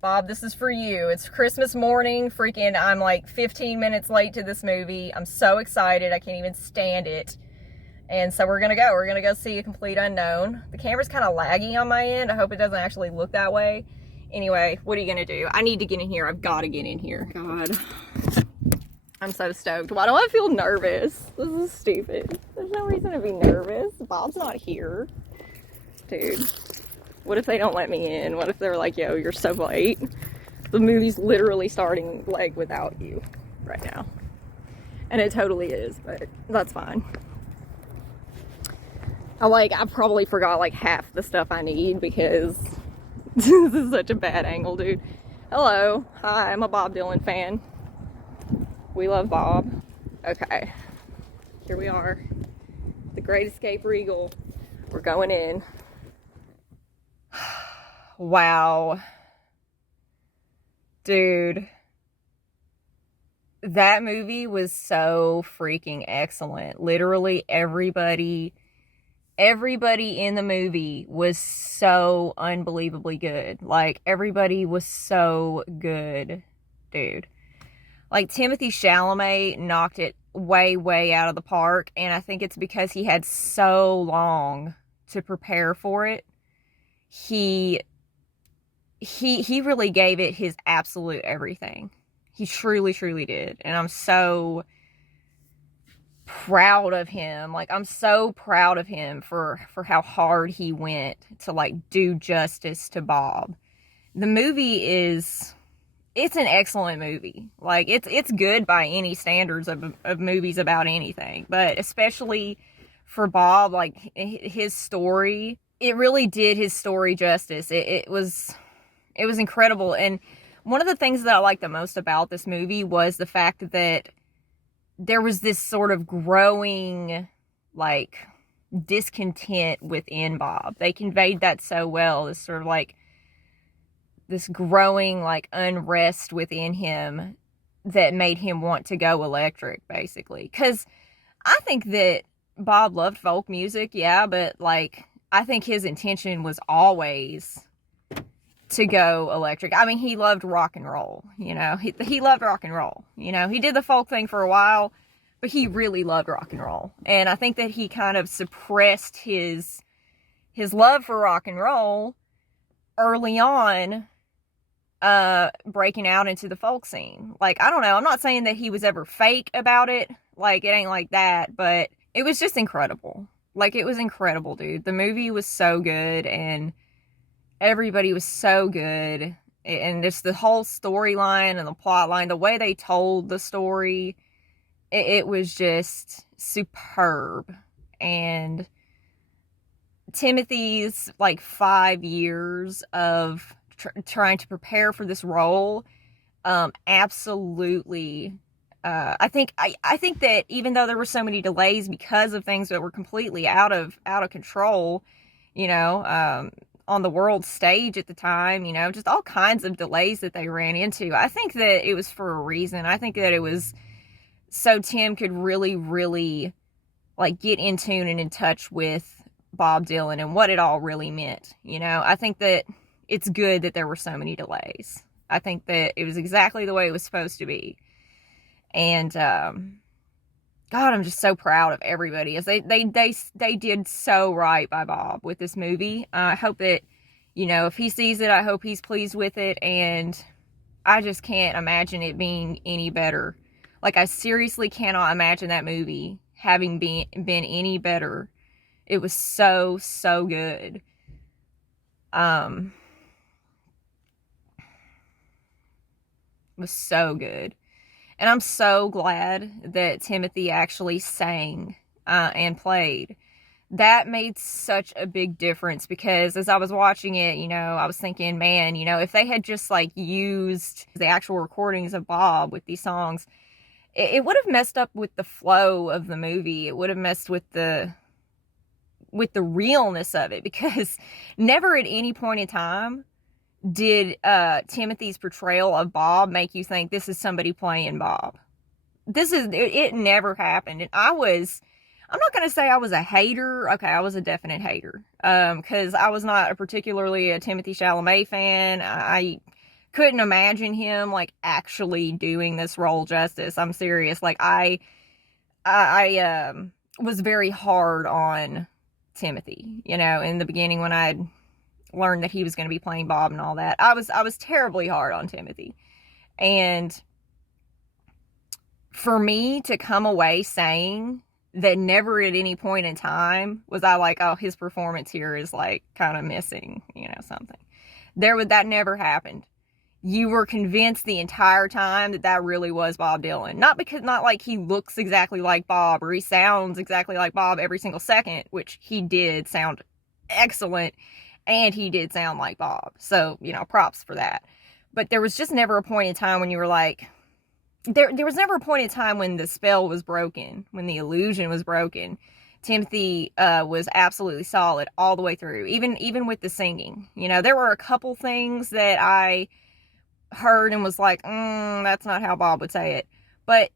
Bob, this is for you. It's Christmas morning. Freaking, I'm like 15 minutes late to this movie. I'm so excited. I can't even stand it. And so we're going to go. We're going to go see A Complete Unknown. The camera's kind of laggy on my end. I hope it doesn't actually look that way. Anyway, what are you going to do? I need to get in here. I've got to get in here. God. I'm so stoked. Why do I feel nervous? This is stupid. There's no reason to be nervous. Bob's not here. Dude. What if they don't let me in? What if they're like, yo, you're so late? The movie's literally starting like without you right now. And it totally is, but that's fine. I probably forgot like half the stuff I need because this is such a bad angle, dude. Hello. Hi, I'm a Bob Dylan fan. We love Bob. Okay. Here we are. The Great Escape Regal. We're going in. Wow. Dude. That movie was so freaking excellent. Literally everybody in the movie was so unbelievably good. Like, everybody was so good, dude. Like, Timothée Chalamet knocked it way, way out of the park, and I think it's because he had so long to prepare for it. He really gave it his absolute everything. He truly, truly did. And I'm so proud of him. Like, I'm so proud of him for how hard he went to, like, do justice to Bob. The movie it's an excellent movie. Like, it's good by any standards of movies about anything. But especially for Bob, like, his story, it really did his story justice. It was incredible. And one of the things that I liked the most about this movie was the fact that there was this sort of growing, like, discontent within Bob. They conveyed that so well. This sort of, like, this growing, like, unrest within him that made him want to go electric, basically. Because I think that Bob loved folk music, yeah, but, like, I think his intention was always to go electric. I mean, he loved rock and roll, you know. He loved rock and roll, you know. He did the folk thing for a while, but he really loved rock and roll. And I think that he kind of suppressed his love for rock and roll early on, breaking out into the folk scene. Like, I don't know. I'm not saying that he was ever fake about it. Like, it ain't like that, but it was just incredible. Like, it was incredible, dude. The movie was so good, and everybody was so good, and just the whole storyline and the plot line, the way they told the story, it was just superb. And Timothy's, like, 5 years of trying to prepare for this role, absolutely. I think that even though there were so many delays because of things that were completely out of control, you know, on the world stage at the time, you know, just all kinds of delays that they ran into. I think that it was for a reason. I think that it was so Tim could really, really, like, get in tune and in touch with Bob Dylan and what it all really meant, you know. I think that it's good that there were so many delays. I think that it was exactly the way it was supposed to be. And, God, I'm just so proud of everybody, as they did so right by Bob with this movie. I hope that, you know, if he sees it, I hope he's pleased with it, and I just can't imagine it being any better. Like, I seriously cannot imagine that movie having been any better. It was so, so good. It was so good. And I'm so glad that Timothée actually sang and played. That made such a big difference, because as I was watching it, you know, I was thinking, man, you know, if they had just, like, used the actual recordings of Bob with these songs, it would have messed up with the flow of the movie. It would have messed with the realness of it, because never at any point in time did Timothy's portrayal of Bob make you think this is somebody playing Bob. It never happened. And I'm not going to say I was a hater. Okay, I was a definite hater. Because I was not particularly a Timothée Chalamet fan. I couldn't imagine him like actually doing this role justice. I'm serious. Like I was very hard on Timothy, you know, in the beginning when I learned that he was going to be playing Bob and all that. I was terribly hard on Timothy. And for me to come away saying that never at any point in time was I like, oh, his performance here is like kind of missing, you know, something. That never happened. You were convinced the entire time that that really was Bob Dylan. Not like he looks exactly like Bob or he sounds exactly like Bob every single second, which he did sound excellent, and he did sound like Bob. So, you know, props for that. But there was just never a point in time when you were like, there was never a point in time when the spell was broken, when the illusion was broken. Timothy was absolutely solid all the way through, even with the singing. You know, there were a couple things that I heard and was like, that's not how Bob would say it. But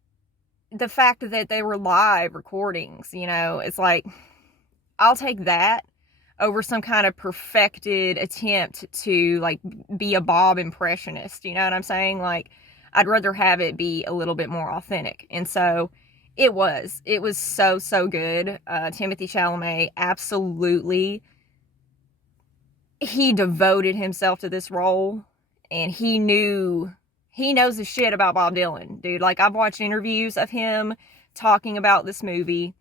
the fact that they were live recordings, you know, it's like, I'll take that over some kind of perfected attempt to like be a Bob impressionist. You know what I'm saying? Like, I'd rather have it be a little bit more authentic. And so it was so good. Timothy Chalamet absolutely, he devoted himself to this role, and he knows his shit about Bob Dylan, dude. Like, I've watched interviews of him talking about this movie,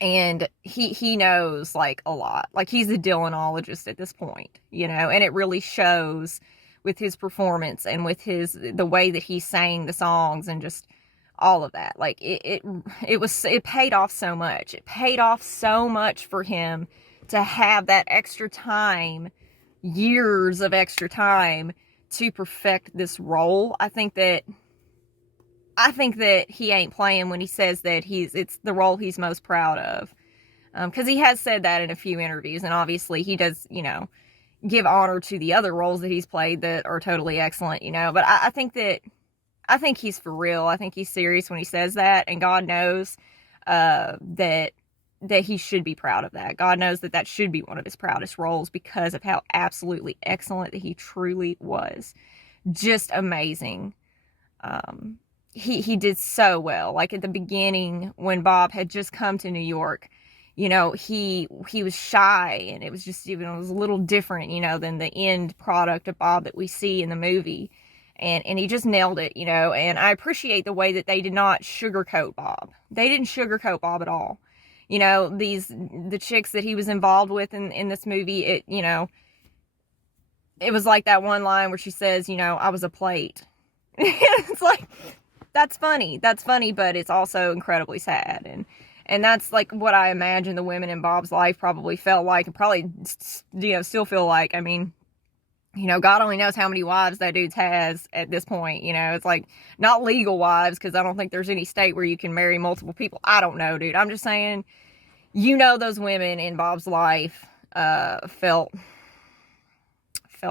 and he knows like a lot. Like, he's a Dylanologist at this point, you know, and it really shows with his performance and with the way that he sang the songs and just all of that. Like, it paid off so much. It paid off so much for him to have that extra time, years of extra time to perfect this role. I think that he ain't playing when he says that it's the role he's most proud of. Because he has said that in a few interviews, and obviously he does, you know, give honor to the other roles that he's played that are totally excellent, you know. But I think he's for real. I think he's serious when he says that, and God knows that he should be proud of that. God knows that should be one of his proudest roles because of how absolutely excellent that he truly was. Just amazing. He did so well. Like, at the beginning when Bob had just come to New York, you know, he was shy, and it was just, you know, it was a little different, you know, than the end product of Bob that we see in the movie. And he just nailed it, you know, and I appreciate the way that they did not sugarcoat Bob. They didn't sugarcoat Bob at all. You know, the chicks that he was involved with in this movie, it, you know, it was like that one line where she says, you know, I was a plate. It's like, that's funny, but it's also incredibly sad. And that's like what I imagine the women in Bob's life probably felt like, and probably, you know, still feel like. I mean, you know, God only knows how many wives that dude has at this point. You know, it's like, not legal wives, because I don't think there's any state where you can marry multiple people. I don't know, dude. I'm just saying, you know, those women in Bob's life felt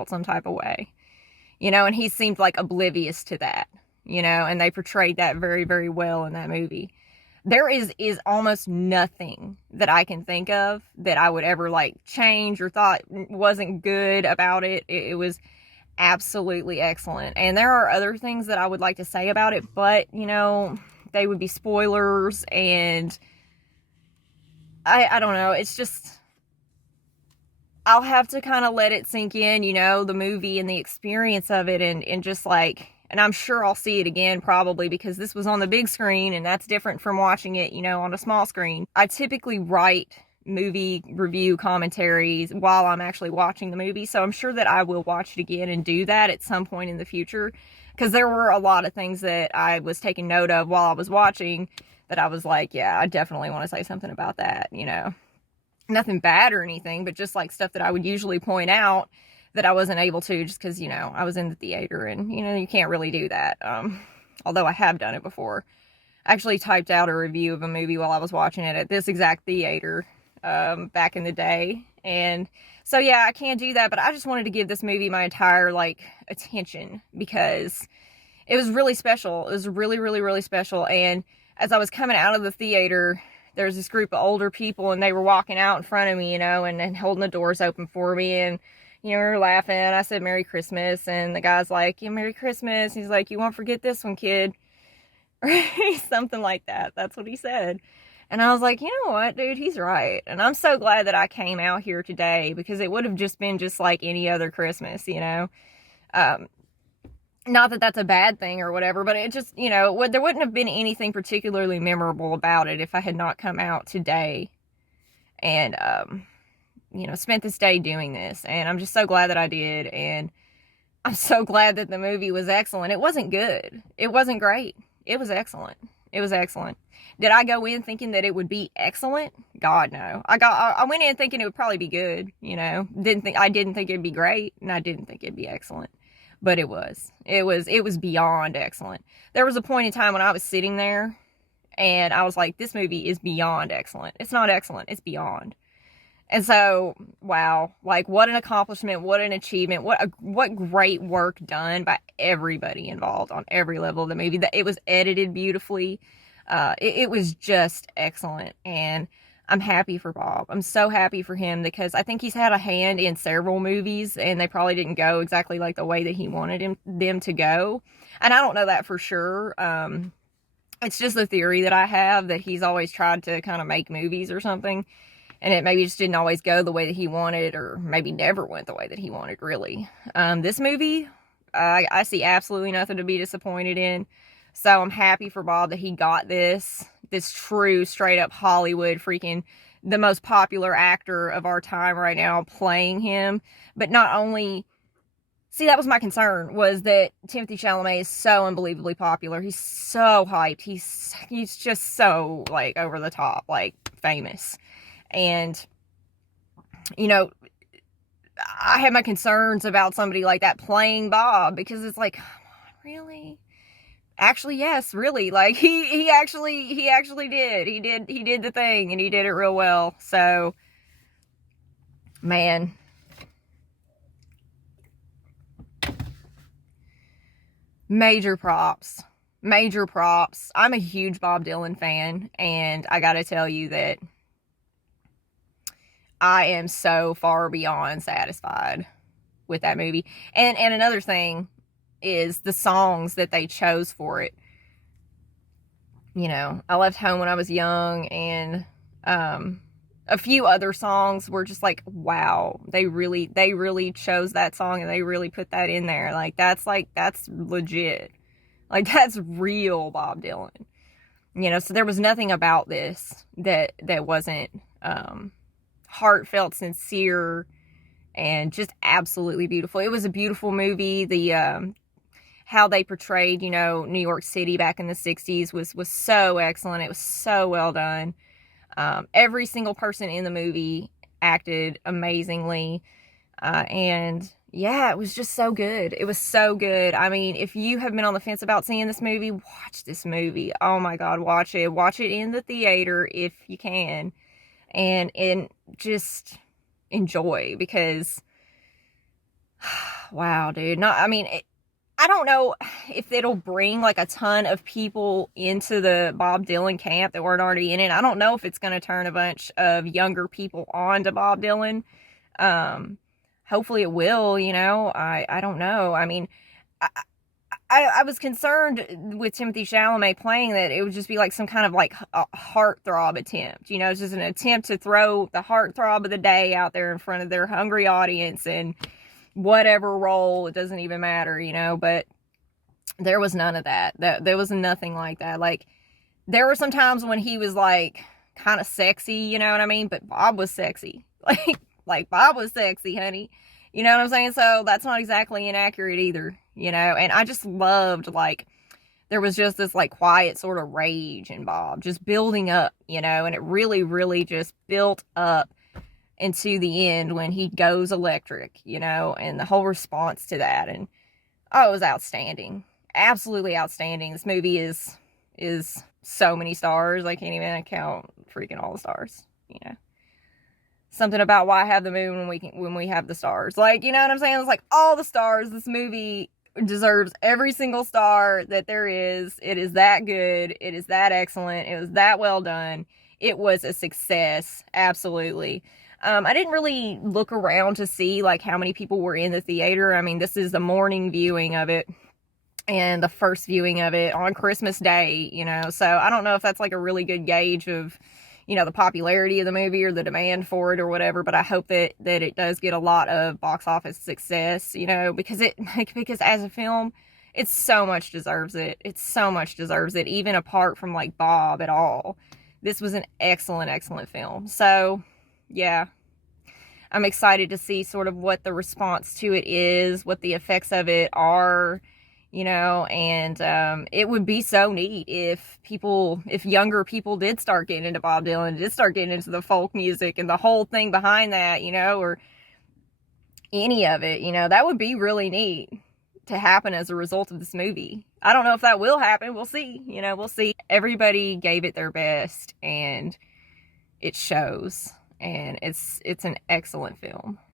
some type of way, you know, and he seemed like oblivious to that, you know, and they portrayed that very, very well in that movie. There is almost nothing that I can think of that I would ever like change or thought wasn't good about it. It was absolutely excellent. And there are other things that I would like to say about it, but, you know, they would be spoilers, and I don't know. It's just, I'll have to kind of let it sink in, you know, the movie and the experience of it, and just like, and I'm sure I'll see it again probably, because this was on the big screen, and that's different from watching it, you know, on a small screen. I typically write movie review commentaries while I'm actually watching the movie, so I'm sure that I will watch it again and do that at some point in the future, because there were a lot of things that I was taking note of while I was watching that I was like, yeah, I definitely want to say something about that, you know. Nothing bad or anything, but just like stuff that I would usually point out that I wasn't able to, just because, you know, I was in the theater, and, you know, you can't really do that. Although I have done it before. I actually typed out a review of a movie while I was watching it at this exact theater back in the day. And so, yeah, I can't do that, but I just wanted to give this movie my entire, like, attention, because it was really special. It was really, really, really special. And as I was coming out of the theater, there was this group of older people, and they were walking out in front of me, you know, and holding the doors open for me, and, you know, we were laughing. I said Merry Christmas, and the guy's like, yeah, Merry Christmas. He's like, you won't forget this one, kid. Or something like that. That's what he said. And I was like, you know what, dude, he's right. And I'm so glad that I came out here today, because it would have just been just like any other Christmas, you know. Not that that's a bad thing or whatever, but it just, you know, there wouldn't have been anything particularly memorable about it if I had not come out today and, you know, spent this day doing this. And I'm just so glad that I did. And I'm so glad that the movie was excellent. It wasn't good. It wasn't great. It was excellent. It was excellent. Did I go in thinking that it would be excellent? God, no. I went in thinking it would probably be good, you know. I didn't think it'd be great, and I didn't think it'd be excellent. But it was. It was beyond excellent. There was a point in time when I was sitting there and I was like, this movie is beyond excellent. It's not excellent, it's beyond. And so, wow, like, what an accomplishment, what an achievement, what great work done by everybody involved on every level of the movie. That it was edited beautifully. It was just excellent, and I'm happy for Bob. I'm so happy for him, because I think he's had a hand in several movies, and they probably didn't go exactly like the way that he wanted them to go. And I don't know that for sure. It's just a theory that I have, that he's always tried to kind of make movies or something, and it maybe just didn't always go the way that he wanted, or maybe never went the way that he wanted, really. This movie, I see absolutely nothing to be disappointed in. So I'm happy for Bob that he got this true, straight up Hollywood freaking, the most popular actor of our time right now playing him. But not only, see, that was my concern, was that Timothée Chalamet is so unbelievably popular. He's so hyped. He's just so, like, over the top, like, famous. And, you know, I had my concerns about somebody like that playing Bob, because it's like, come on, really? Actually, yes, really. Like, he actually did. He did the thing, and he did it real well. So, man. Major props. Major props. I'm a huge Bob Dylan fan, and I gotta tell you that I am so far beyond satisfied with that movie. And another thing is the songs that they chose for it. You know, I Left Home When I Was Young, and a few other songs were just like, wow, they really chose that song, and they really put that in there. That's legit. Like, that's real Bob Dylan. You know, so there was nothing about this that wasn't heartfelt, sincere, and just absolutely beautiful. It was a beautiful movie. The how they portrayed, you know, New York City back in the 60s was so excellent. It was so well done. Every single person in the movie acted amazingly. And yeah, it was just so good. It was so good. I mean, if you have been on the fence about seeing this movie, watch this movie. Oh my God, watch it. Watch it in the theater if you can. And just enjoy, because wow, dude. I don't know if it'll bring like a ton of people into the Bob Dylan camp that weren't already in it. I don't know if it's going to turn a bunch of younger people on to Bob Dylan. Hopefully it will, you know. I don't know. I mean, I was concerned with Timothée Chalamet playing that it would just be like some kind of like a heartthrob attempt. You know, it's just an attempt to throw the heartthrob of the day out there in front of their hungry audience, and whatever role, it doesn't even matter, you know. But there was none of that. There was nothing like that. Like, there were some times when he was like kind of sexy, you know what I mean? But Bob was sexy. Like Bob was sexy, honey. You know what I'm saying? So that's not exactly inaccurate either, you know. And I just loved, like, there was just this like quiet sort of rage in Bob just building up, you know, and it really, really just built up into the end when he goes electric, you know, and the whole response to that. And oh, it was outstanding. Absolutely outstanding. This movie is so many stars. I can't even count freaking all the stars, you know. Something about why have the moon when we have the stars. Like, you know what I'm saying? It's like all the stars. This movie deserves every single star that there is. It is that good. It is that excellent. It was that well done. It was a success. Absolutely. I didn't really look around to see like how many people were in the theater. I mean, this is the morning viewing of it and the first viewing of it on Christmas Day, you know. So I don't know if that's like a really good gauge of, you know, the popularity of the movie or the demand for it or whatever, but I hope that it does get a lot of box office success, you know, because because as a film, it so much deserves it. It so much deserves it, even apart from like Bob at all. This was an excellent film. So, yeah, I'm excited to see sort of what the response to it is, what the effects of it are, you know, and it would be so neat if younger people did start getting into Bob Dylan, did start getting into the folk music and the whole thing behind that, you know, or any of it, you know, that would be really neat to happen as a result of this movie. I don't know if that will happen. We'll see, you know, we'll see. Everybody gave it their best and it shows, and it's an excellent film.